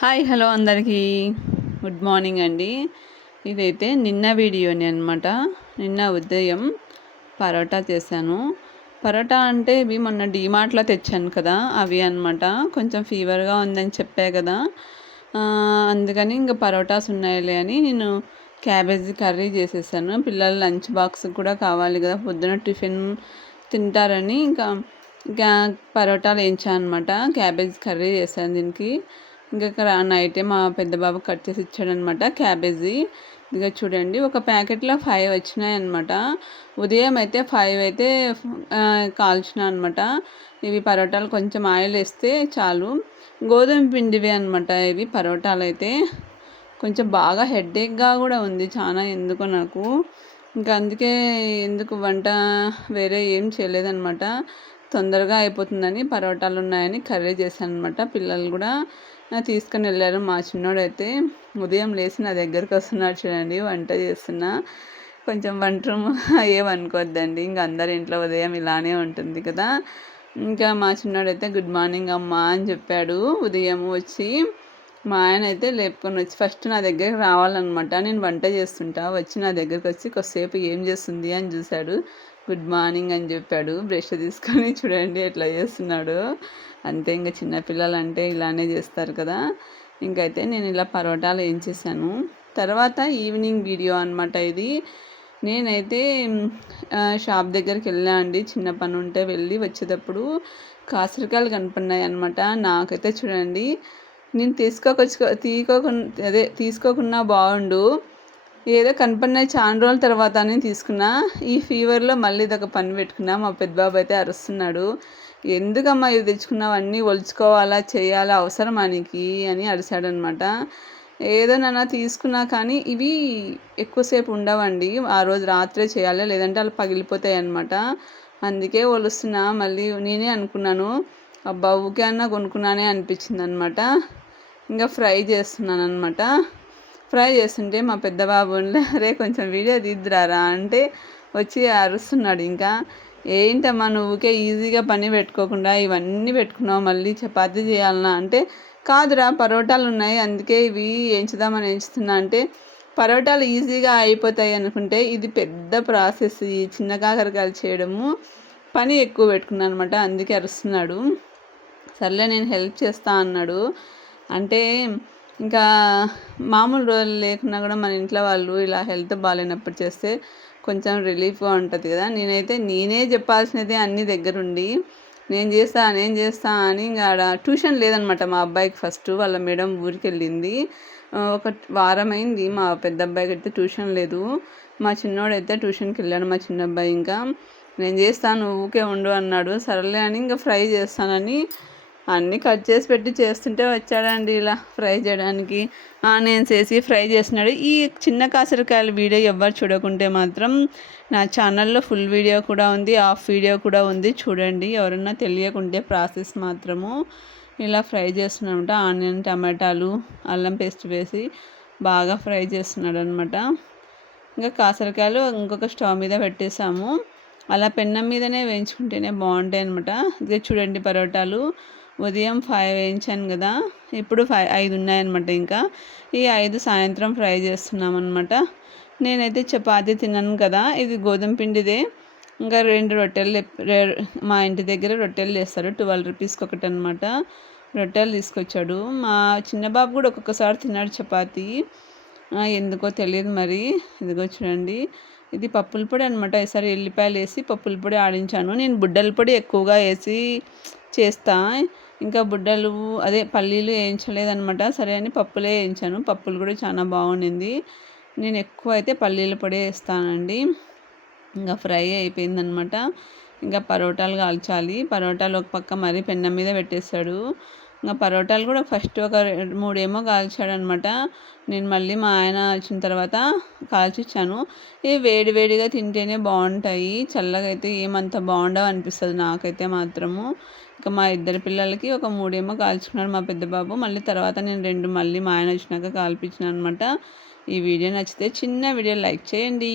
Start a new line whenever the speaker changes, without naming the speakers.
Hi hello అందరికీ. Good morning అండి. ఇదైతే నిన్న వీడియోని అనమాట నిన్న ఉదయం పరోటా చేశాను. పరోటా అంటే ఇవి మొన్న డీమార్ట్లో తెచ్చాను కదా అవి అనమాట కొంచెం ఫీవర్గా ఉందని చెప్పా కదా. అందుకని ఇంకా పరోటాస్ ఉన్నాయిలే అని నేను క్యాబేజీ కర్రీ చేసేసాను. పిల్లల లంచ్ బాక్స్ కూడా కావాలి కదా పొద్దున టిఫిన్ తింటారని. ఇంకా ఇంకా పరోటాలు వేయించాను అనమాట క్యాబేజ్ కర్రీ చేశాను దీనికి. ఇంకా నైటే మా పెద్ద బాబు కట్ చేసి ఇచ్చాడనమాట క్యాబేజీ. ఇంకా చూడండి ఒక ప్యాకెట్లో ఫైవ్ వచ్చినాయి అనమాట ఉదయం అయితే ఫైవ్ అయితే కాల్చిన అనమాట. ఇవి పరోటాలు కొంచెం ఆయిల్ వేస్తే చాలు. గోధుమ పిండివి అనమాట ఇవి పరోటాలు అయితే. కొంచెం బాగా హెడ్ఏక్గా కూడా ఉంది చాలా ఎందుకో నాకు. ఇంకా అందుకే ఎందుకు వంట వేరే ఏం చేయలేదనమాట. తొందరగా అయిపోతుందని పరోటాలు ఉన్నాయని కర్రీ చేశాను అనమాట పిల్లలు కూడా. తీసుకుని వెళ్ళారు. మా చిన్నోడైతే ఉదయం లేచి నా దగ్గరికి వస్తున్నాడు చూడండి వంట చేస్తున్నా. కొంచెం వంట రూమ్ ఏమనుకోవద్దండి ఇంకా అందరి ఇంట్లో ఉదయం ఇలానే ఉంటుంది కదా. ఇంకా మా చిన్నోడైతే గుడ్ మార్నింగ్ అమ్మా అని చెప్పాడు. ఉదయం వచ్చి మా ఆయన అయితే లేపుకొని వచ్చి ఫస్ట్ నా దగ్గరికి రావాలన్నమాట. నేను వంట చేస్తుంటా. వచ్చి నా దగ్గరికి వచ్చి కొద్దిసేపు ఏం చేస్తుంది అని చూశాడు. గుడ్ మార్నింగ్ అని చెప్పాడు. బ్రష్ తీసుకొని చూడండి ఎట్లా చేస్తున్నాడు. అంతే ఇంకా చిన్నపిల్లలు అంటే ఇలానే చేస్తారు కదా. ఇంకైతే నేను ఇలా పరోటాలు ఏం చేశాను. తర్వాత ఈవినింగ్ వీడియో అనమాట ఇది. నేనైతే షాప్ దగ్గరికి వెళ్ళా అండి. చిన్న పని ఉంటే వెళ్ళి వచ్చేటప్పుడు కాసరికాయలు కనపడినాయి అనమాట నాకైతే చూడండి నేను తీసుకోకొచ్చుకో తీసుకోకుండా అదే తీసుకోకుండా బాగుండు ఏదో కనపడిన చాలా రోజుల తర్వాత నేను తీసుకున్నా. ఈ ఫీవర్లో మళ్ళీ ఇదొక పని పెట్టుకున్నా. మా పెద్దబాబు అయితే అరుస్తున్నాడు. ఎందుకమ్మా ఇది తెచ్చుకున్నావు? అన్నీ ఒలుచుకోవాలా? చేయాలా? అవసరం నీకు? అని అరిశాడనమాట ఏదో నాన్న తీసుకున్నా కానీ ఇవి ఎక్కువసేపు ఉండవండి. ఆ రోజు రాత్రే చేయాలి? లేదంటే అలా పగిలిపోతాయి అనమాట అందుకే ఒలుస్తున్నా. మళ్ళీ నేనే అనుకున్నాను. అబ్బా ఊకే అన్న కొనుక్కున్నానే అనిపించింది అనమాట ఇంకా ఫ్రై చేస్తున్నాను అనమాట ఫ్రై చేస్తుంటే మా పెద్ద బాబు రే కొంచెం వీడియో తీద్దురారా? అంటే వచ్చి అరుస్తున్నాడు ఇంకా. ఏంటమ్మా నువ్వుకే ఈజీగా పని పెట్టుకోకుండా ఇవన్నీ పెట్టుకున్నావు మళ్ళీ చపాతీ చేయాలన్నా అంటే కాదురా పరోటాలు ఉన్నాయి అందుకే ఇవి ఎంచుదామని ఎంచుతున్నా అంటే పరోటాలు ఈజీగా అయిపోతాయి అనుకుంటే ఇది పెద్ద ప్రాసెస్ ఈ చిన్న కాకరకాయలు చేయడము పని ఎక్కువ పెట్టుకున్నాను అనమాట అందుకే అరుస్తున్నాడు. సర్లే నేను హెల్ప్ చేస్తా అన్నాడు. అంటే ఇంకా మామూలు రోజులు లేకున్నా కూడా మన ఇంట్లో వాళ్ళు ఇలా హెల్త్ బాగాలేనప్పుడు చేస్తే కొంచెం రిలీఫ్గా ఉంటుంది కదా. నేనైతే నేనే చెప్పాల్సినది అన్ని దగ్గరుండి నేను చేస్తా నేను చేస్తా అని ఇంకా ఆడ ట్యూషన్ లేదనమాట మా అబ్బాయికి ఫస్ట్. వాళ్ళ మేడం ఊరికి వెళ్ళింది ఒక వారం అయింది మా పెద్ద అబ్బాయికి అయితే ట్యూషన్ లేదు. మా చిన్నోడైతే ట్యూషన్కి వెళ్ళాడు. మా చిన్న అబ్బాయి ఇంకా నేను చేస్తాను ఊకే ఉండు అన్నాడు. సరేలే అని ఇంకా ఫ్రై చేస్తానని అన్నీ కట్ చేసి పెట్టి చేస్తుంటే వచ్చాడండి ఇలా ఫ్రై చేయడానికి. నేను చేసి ఫ్రై చేసినాడు ఈ చిన్న కాసరకాయల వీడియో ఎవరు చూడకుంటే మాత్రం నా ఛానల్లో ఫుల్ వీడియో కూడా ఉంది హాఫ్ వీడియో కూడా ఉంది. చూడండి ఎవరన్నా తెలియకుంటే ప్రాసెస్ మాత్రము ఇలా ఫ్రై చేస్తున్నామంట ఆనియన్ టమాటాలు అల్లం పేస్ట్ వేసి బాగా ఫ్రై చేస్తున్నాడు అనమాట ఇంకా కాసరకాయలు ఇంకొక స్టవ్ మీద పెట్టేసాము అలా పెన్నం మీదనే వేయించుకుంటేనే బాగుంటాయి అనమాట ఇదే చూడండి పరోటాలు. ఉదయం ఫైవ్ వేయించాను కదా ఇప్పుడు ఫైవ్ ఐదు ఉన్నాయన్నమాట ఇంకా. ఈ ఐదు సాయంత్రం ఫ్రై చేస్తున్నాం అనమాట నేనైతే చపాతి తిన్నాను కదా ఇది గోధుమ పిండిదే. ఇంకా రెండు రొట్టెలు మా ఇంటి దగ్గర రొట్టెలు చేస్తారు ట్వెల్వ్ రూపీస్కి ఒకటి అనమాట రొట్టెలు తీసుకొచ్చాడు. మా చిన్న బాబు కూడా ఒక్కొక్కసారి తిన్నాడు చపాతి. ఎందుకో తెలియదు మరి. ఇదిగో చూడండి. ఇది పప్పుల పొడి అనమాట ఈసారి ఎల్లిపాయలు వేసి పప్పుల పొడి ఆడించాను. నేను బుడ్డల పొడి ఎక్కువగా వేసి చేస్తాను ఇంకా బుడ్డలు అదే పల్లీలు వేయించలేదనమాట సరే అని పప్పులే వేయించాను. పప్పులు కూడా చాలా బాగుండింది. నేను ఎక్కువ అయితే పల్లీల పొడి వేస్తానండి. ఇంకా ఫ్రై అయిపోయిందనమాట ఇంకా పరోటాలు కాల్చాలి. పరోటాలు ఒక పక్క మరీ పెన్నం మీద పెట్టేశాడు. ఇంకా పరోటాలు కూడా ఫస్ట్ ఒక మూడేమో కాల్చాడనమాట. నేను మళ్ళీ మా ఆయన వచ్చిన తర్వాత కాల్చిచ్చాను. ఇవి వేడి వేడిగా తింటేనే బాగుంటాయి. చల్లగా అయితే ఏమంత బాగుండవు అనిపిస్తుంది నాకైతే మాత్రము. ఇంకా మా ఇద్దరు పిల్లలకి ఒక మూడేమో కాల్చుకున్నాడు మా పెద్ద బాబు. మళ్ళీ తర్వాత నేను రెండు మళ్ళీ మా ఆయన వచ్చినాక కాల్పించిన అనమాట ఈ వీడియో నచ్చితే చిన్న వీడియో లైక్ చేయండి.